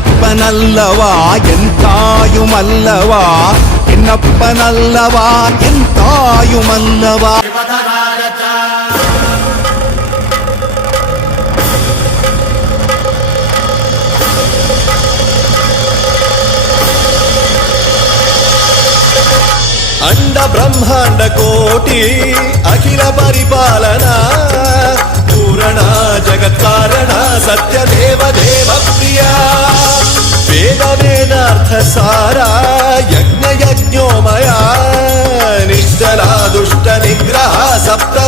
ಎನ್ನಪ್ಪನಲ್ಲವಾ ಎಂತಾಯುಮಲ್ಲವಾ ಎನ್ನಪ್ಪನಲ್ಲವಾ ಎಂತಾಯುಮಲ್ಲವಾ अंड ब्रह्मांड कोटि अखिल परिपालना पूरणा जगत्कारणा सत्यदेव देव प्रिया वेद वेदार्थ सारा यज्ञ यज्ञोमया निश्चला दुष्ट निग्रह सप्त